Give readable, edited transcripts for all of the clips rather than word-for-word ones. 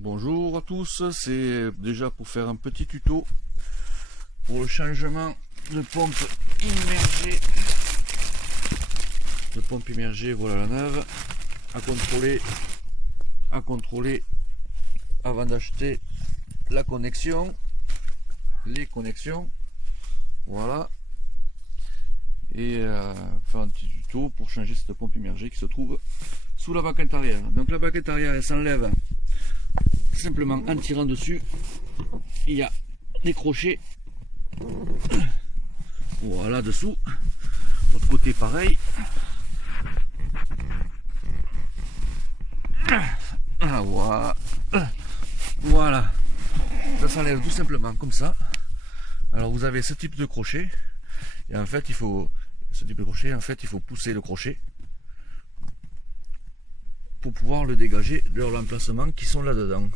Bonjour à tous, c'est déjà pour faire un petit tuto pour le changement de pompe immergée. De pompe immergée, voilà la neuve, à contrôler avant d'acheter la connexion, les connexions, voilà. Et faire un petit tuto pour changer cette pompe immergée qui se trouve sous la baquette arrière. Donc la baquette arrière elle s'enlève simplement en tirant dessus. Il y a des crochets, voilà dessous. L'autre côté pareil. Ah, voilà. Voilà, ça s'enlève tout simplement comme ça. Alors vous avez ce type de crochet et en fait il faut il faut pousser le crochet pour pouvoir le dégager de leur emplacement qui sont là dedans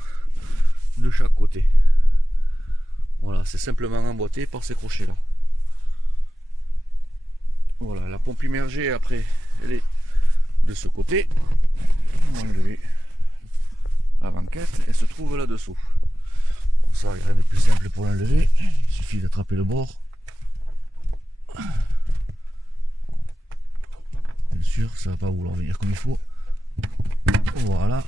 de chaque côté. Voilà, c'est simplement emboîté par ces crochets là. Voilà, la pompe immergée après elle est de ce côté. On va enlever la banquette, elle se trouve là dessous. Pour ça, il n'y a rien de plus simple pour l'enlever, il suffit d'attraper le bord. Bien sûr, ça va pas vouloir venir comme il faut. Voilà.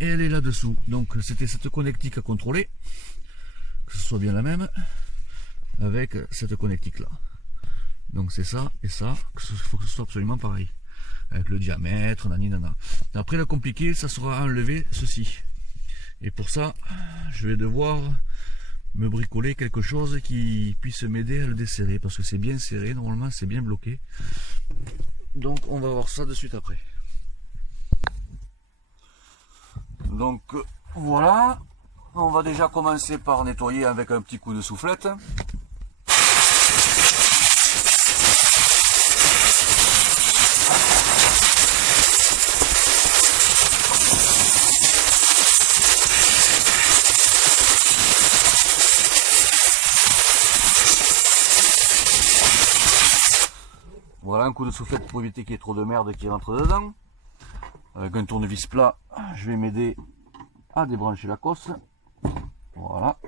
Et elle est là dessous. Donc c'était cette connectique à contrôler, que ce soit bien la même, avec cette connectique là. Donc c'est ça et ça, il faut que ce soit absolument pareil. Avec le diamètre, nani. Après le compliqué, ça sera enlever ceci. Et pour ça, je vais devoir me bricoler quelque chose qui puisse m'aider à le desserrer, parce que c'est bien serré, normalement c'est bien bloqué. Donc on va voir ça de suite après. Donc voilà, on va déjà commencer par nettoyer avec un petit coup de soufflette. Voilà, un coup de soufflette pour éviter qu'il y ait trop de merde qui rentre dedans. Avec un tournevis plat, je vais m'aider à débrancher la cosse. Voilà.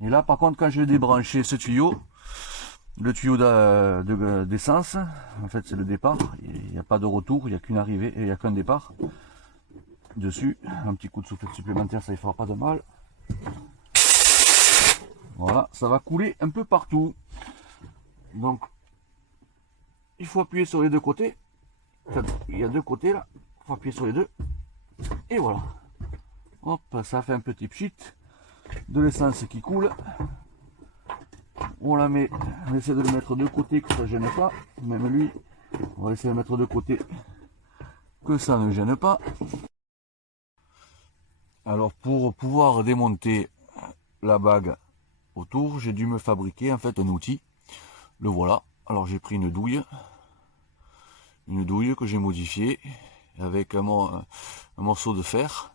Et là, par contre, quand je vais débrancher ce tuyau, le tuyau d'essence, en fait, c'est le départ. Il n'y a pas de retour, il n'y a qu'une arrivée et il n'y a qu'un départ. Dessus, un petit coup de soufflette supplémentaire, ça ne fera pas de mal. Voilà, ça va couler un peu partout. Donc, il faut appuyer sur les deux côtés. Enfin, il y a deux côtés là, il faut appuyer sur les deux. Et voilà. Hop, ça fait un petit pchit de l'essence qui coule. On la met, on essaie de le mettre de côté que ça ne gêne pas. Même lui, on va essayer de le mettre de côté que ça ne gêne pas. Alors pour pouvoir démonter la bague autour, j'ai dû me fabriquer en fait un outil. Le voilà. Alors j'ai pris une douille que j'ai modifiée avec un morceau de fer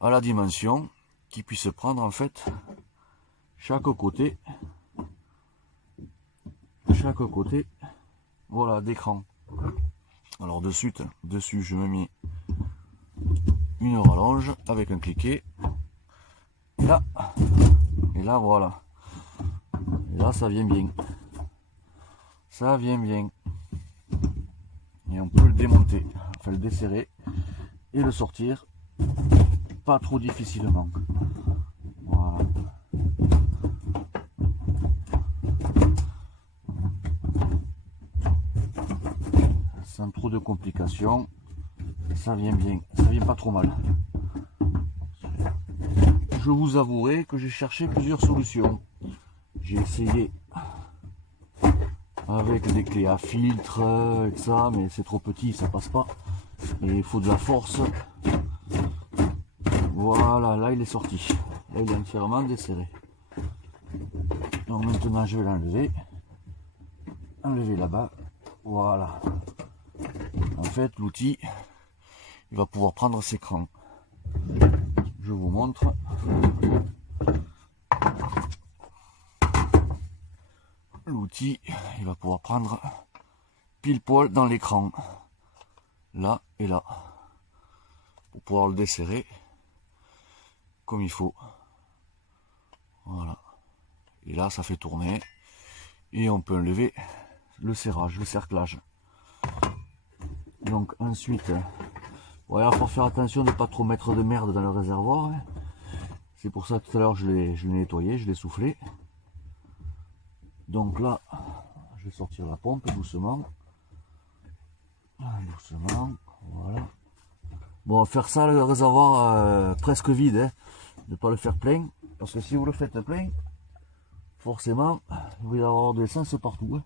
à la dimension qui puisse prendre en fait chaque côté voilà d'écran. Alors dessus je me mets une rallonge avec un cliquet là, et là voilà, et là ça vient bien, et on peut le démonter, enfin le desserrer et le sortir pas trop difficilement. Voilà. Sans trop de complications, ça vient bien, ça vient pas trop mal. Je vous avouerai que j'ai cherché plusieurs solutions. J'ai essayé avec des clés à filtre et ça, mais c'est trop petit, ça passe pas. Et il faut de la force. Voilà, là il est sorti. Là il est entièrement desserré. Donc maintenant je vais l'enlever. Enlever là-bas. Voilà. En fait l'outil, il va pouvoir prendre ses crans. Je vous montre. L'outil, il va pouvoir prendre pile poil dans l'écran. Là et là. pour pouvoir le desserrer comme il faut. Voilà. Et là, ça fait tourner. Et on peut enlever le serrage, le cerclage. Donc ensuite, voilà, il faut faire attention de ne pas trop mettre de merde dans le réservoir. C'est pour ça que tout à l'heure je l'ai nettoyé, je l'ai soufflé. Donc là, je vais sortir la pompe doucement. Doucement, voilà. Bon, faire ça, le réservoir presque vide, hein, ne pas le faire plein. Parce que si vous le faites plein, forcément, il va y avoir de l'essence partout. Hein.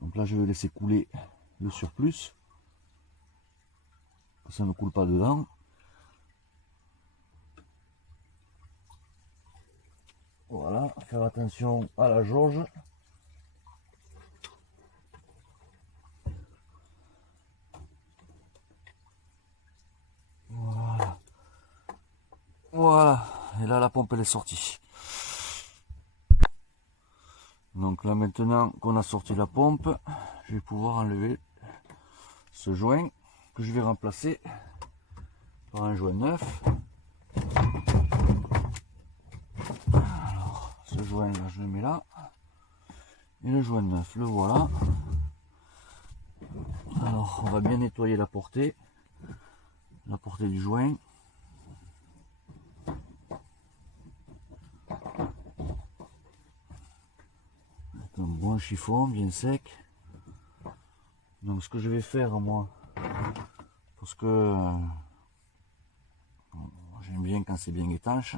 Donc là, je vais laisser couler le surplus. Que ça ne coule pas dedans. Voilà, faire attention à la jauge. Voilà. Voilà, et là la pompe elle est sortie. Donc là maintenant qu'on a sorti la pompe, je vais pouvoir enlever ce joint que je vais remplacer par un joint neuf. Alors ce joint là je le mets là. Et le joint neuf, le voilà. Alors on va bien nettoyer la portée du joint. Avec un bon chiffon bien sec. Donc ce que je vais faire moi, parce que j'aime bien quand c'est bien étanche,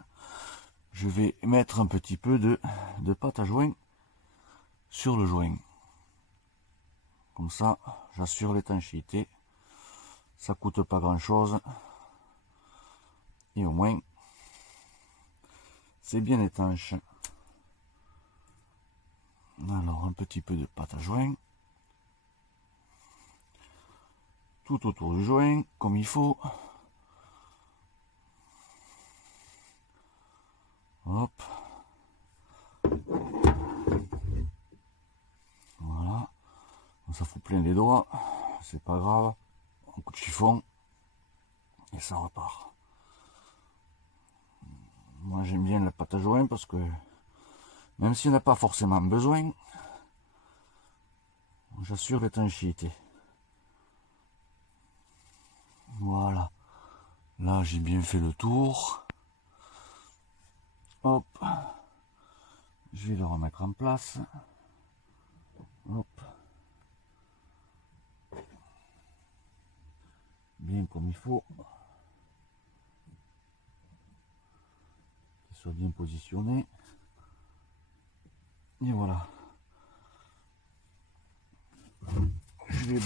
je vais mettre un petit peu de pâte à joint sur le joint. Comme ça, j'assure l'étanchéité. Ça coûte pas grand chose. Et au moins, c'est bien étanche. Alors, un petit peu de pâte à joint. Tout autour du joint, comme il faut. Hop. Voilà. Ça fout plein les doigts. C'est pas grave. Un coup de chiffon. Et ça repart. Moi j'aime bien la pâte à joint parce que même s'il n'y en a pas forcément besoin, j'assure l'étanchéité. Voilà. Là j'ai bien fait le tour. Hop. Je vais le remettre en place. Hop. Bien comme il faut. Qu'il soit bien positionné. Et voilà. Je vais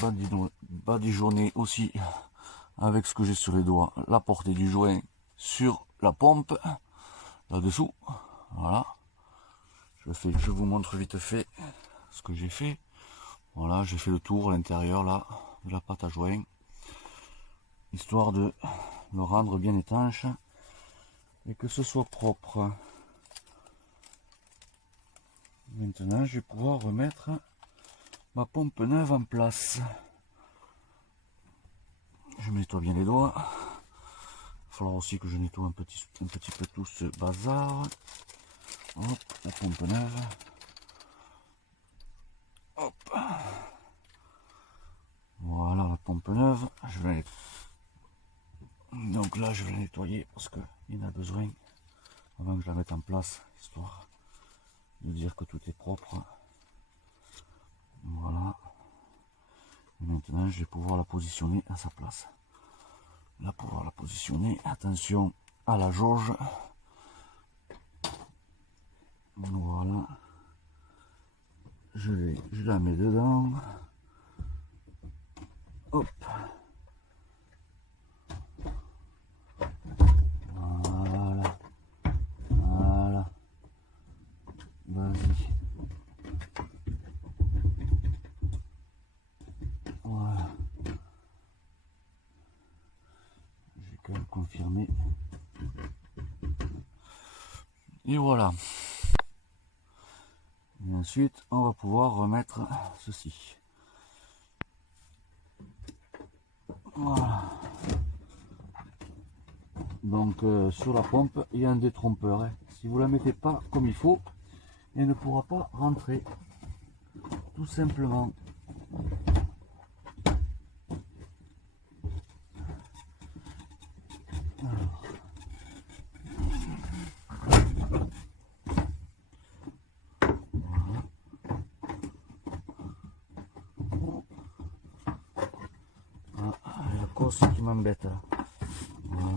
badigeonner aussi avec ce que j'ai sur les doigts, la portée du joint sur la pompe, là-dessous. Voilà. Je vous montre vite fait ce que j'ai fait. Voilà, j'ai fait le tour à l'intérieur là de la pâte à joint, histoire de le rendre bien étanche et que ce soit propre. Maintenant, je vais pouvoir remettre ma pompe neuve en place. Je me nettoie bien les doigts. Il va falloir aussi que je nettoie un petit peu tout ce bazar. Hop, la pompe neuve. Hop. Voilà la pompe neuve. Donc là, je vais la nettoyer parce qu'il y en a besoin avant que je la mette en place, histoire de dire que tout est propre. Voilà. Et maintenant, je vais pouvoir la positionner à sa place. Là, pouvoir la positionner. Attention à la jauge. Voilà. Je la mets dedans. Hop. Voilà. Voilà. Vas-y. Voilà. Je vais quand même confirmer. Et voilà. Et ensuite, on va pouvoir remettre ceci. Voilà. Donc sur la pompe, il y a un détrompeur. Hein. Si vous la mettez pas comme il faut, elle ne pourra pas rentrer. Tout simplement. Alors. Voilà. Ah, la cosse qui m'embête là. Voilà.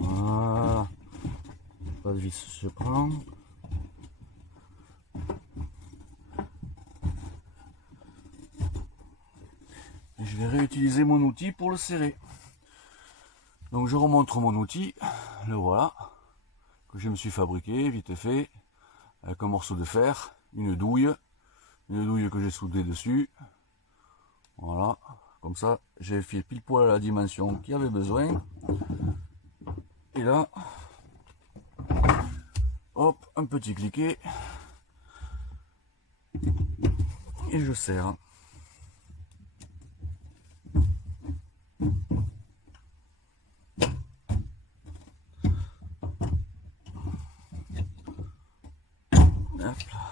Voilà. Pas de vis se prend. Et je vais réutiliser mon outil pour le serrer. Donc je remontre mon outil, le voilà, que je me suis fabriqué, vite fait, avec un morceau de fer, une douille que j'ai soudée dessus. Voilà, comme ça j'ai fait pile poil à la dimension qu'il y avait besoin. Et là, hop, un petit cliquet, et je serre. Hop là.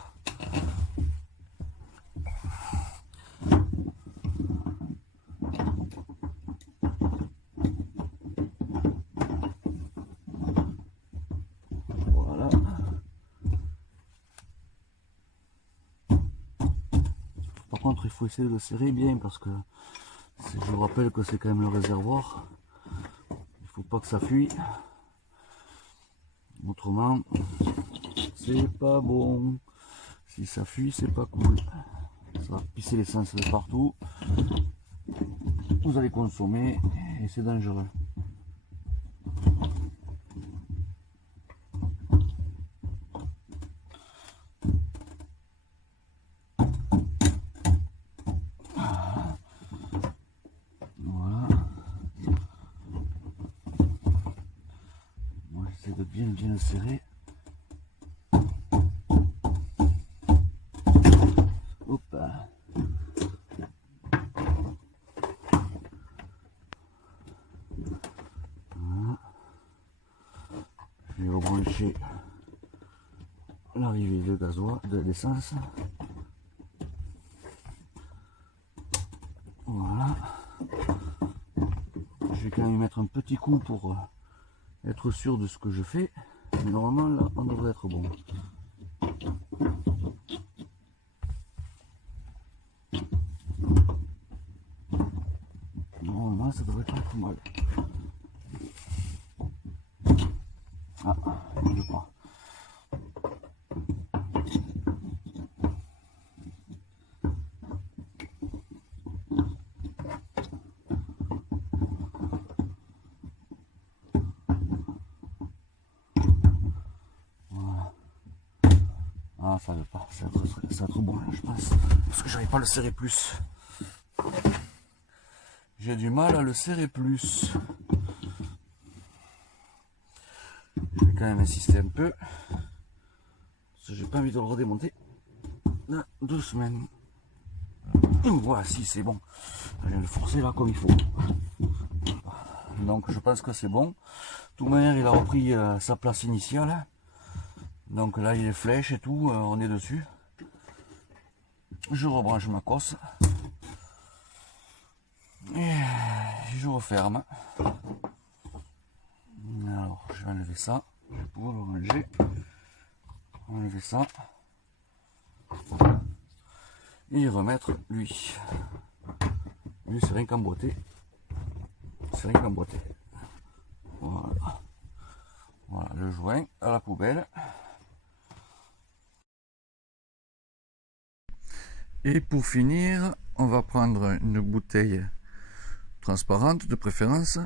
Voilà. Par contre, il faut essayer de le serrer bien parce que je vous rappelle que c'est quand même le réservoir. Il faut pas que ça fuit. Autrement, c'est pas bon. Si ça fuit, c'est pas cool. Ça va pisser l'essence de partout. Vous allez consommer et c'est dangereux. Voilà. Moi j'essaie de bien le serrer. Hop. Voilà. Je vais rebrancher l'arrivée de gasoil, de l'essence. Voilà. Je vais quand même mettre un petit coup pour être sûr de ce que je fais. Mais normalement là on devrait être bon. Normalement ça devrait pas être mal. Ah, il ne veut pas. Voilà. Ah, ça veut pas. Ça va être bon là, je pense. Parce que j'arrive pas à le serrer plus. J'ai du mal à le serrer plus. Je vais quand même insister un peu. Parce que j'ai pas envie de le redémonter. Là, 2 semaines. Voilà, si c'est bon. Je viens de le forcer là comme il faut. Donc je pense que c'est bon. De toute manière, il a repris sa place initiale. Donc là, il est flèche et tout, on est dessus. Je rebranche ma cosse. Et je referme. Alors, je vais enlever ça. Je vais pouvoir le ranger. Enlever ça. Et remettre lui. Lui, c'est rien qu'emboîté. C'est rien qu'emboîté. Voilà. Voilà, le joint à la poubelle. Et pour finir, on va prendre une bouteille transparente de préférence,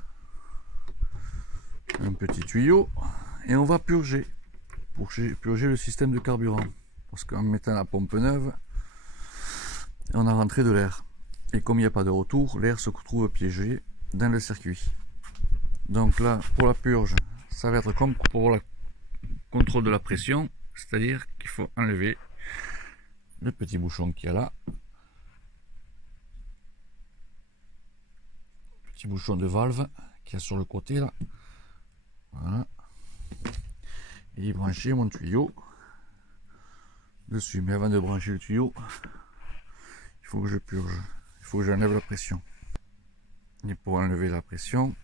un petit tuyau, et on va purger le système de carburant. Parce qu'en mettant la pompe neuve, on a rentré de l'air. Et comme il n'y a pas de retour, l'air se trouve piégé dans le circuit. Donc là, pour la purge, ça va être comme pour le contrôle de la pression. C'est-à-dire qu'il faut enlever le petit bouchon qu'il y a là. Petit bouchon de valve qu'il y a sur le côté là. Voilà. Et y brancher mon tuyau dessus. Mais avant de brancher le tuyau, il faut que je purge. Il faut que j'enlève la pression. Et pour enlever la pression,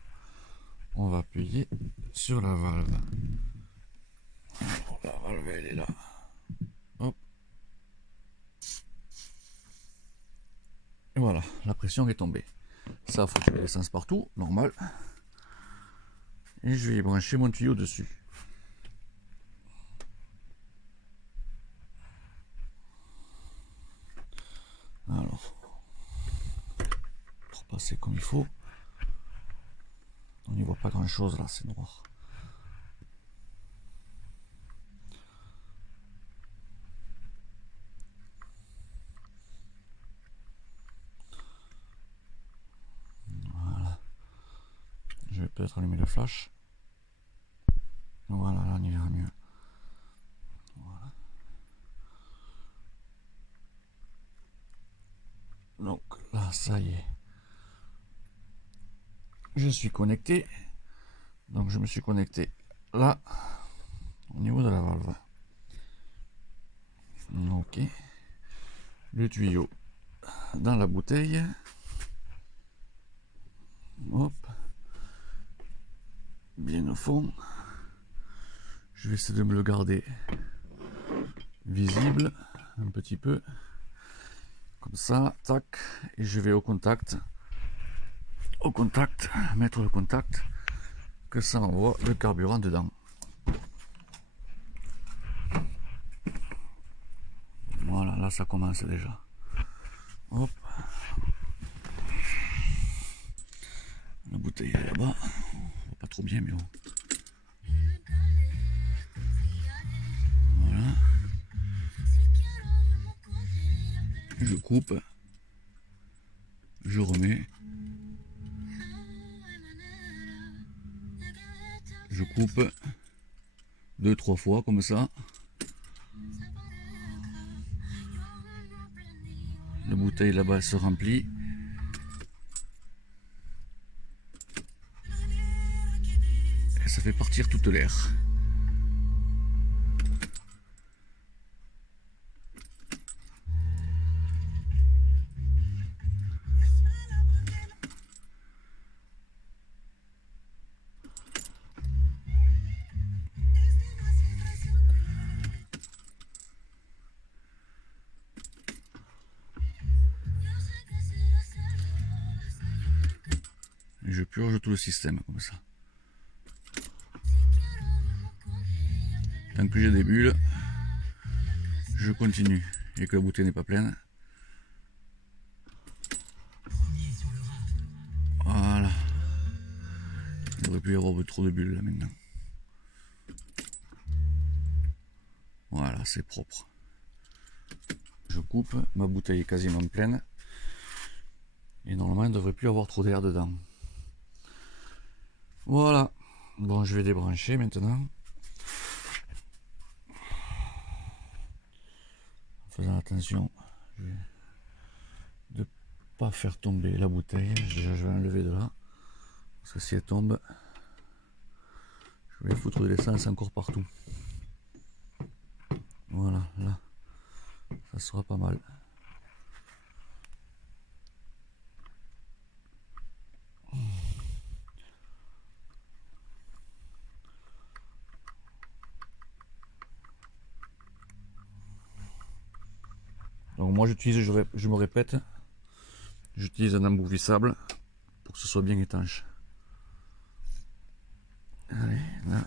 on va appuyer sur la valve. Alors, la valve elle est là. Hop. Et voilà, la pression est tombée. Ça, faut tirer l'essence partout, normal. Et je vais y brancher mon tuyau dessus. Alors, pour passer comme il faut. On n'y voit pas grand chose là, c'est noir. Voilà. Je vais peut-être allumer le flash. Voilà, là on y verra mieux. Voilà. Donc là, ça y est. Je suis connecté. Donc je me suis connecté là, au niveau de la valve. Ok. Le tuyau dans la bouteille. Hop. Bien au fond. Je vais essayer de me le garder visible un petit peu. Comme ça, tac. Et je vais au contact. Au contact, mettre le contact. Que ça envoie le carburant dedans. Voilà, là ça commence déjà. Hop. La bouteille est là-bas. Pas trop bien, mais bon. Voilà. Je coupe. Je remets. Je coupe 2-3 fois comme ça. La bouteille là-bas se remplit. Et ça fait partir toute l'air. Et je purge tout le système comme ça. Tant que j'ai des bulles, je continue et que la bouteille n'est pas pleine. Voilà. Il ne devrait plus y avoir trop de bulles là maintenant. Voilà, c'est propre. Je coupe, ma bouteille est quasiment pleine. Et normalement, il ne devrait plus y avoir trop d'air dedans. Voilà. Bon, je vais débrancher maintenant. En faisant attention de ne pas faire tomber la bouteille. Déjà, je vais enlever de là. Parce que si elle tombe, je vais foutre de l'essence encore partout. Voilà, là, ça sera pas mal. Donc moi j'utilise, je me répète, j'utilise un embout vissable pour que ce soit bien étanche. Allez, là,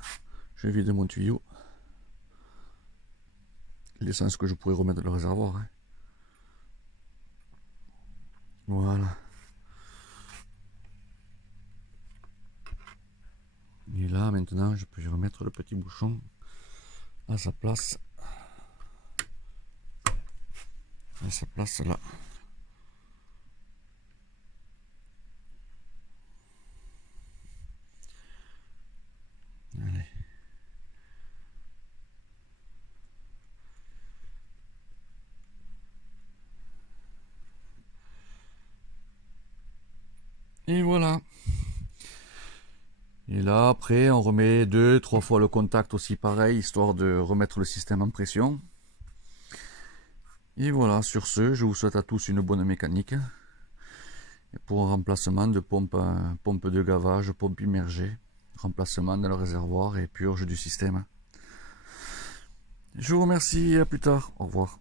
je vide mon tuyau. L'essence que je pourrais remettre dans le réservoir. Hein. Voilà. Et là maintenant je peux y remettre le petit bouchon à sa place. À sa place là. Allez. Et voilà. Et là, après, on remet 2-3 fois le contact aussi pareil, histoire de remettre le système en pression. Et voilà, sur ce, je vous souhaite à tous une bonne mécanique. Et pour un remplacement de pompe de gavage, pompe immergée, remplacement dans le réservoir et purge du système. Je vous remercie et à plus tard. Au revoir.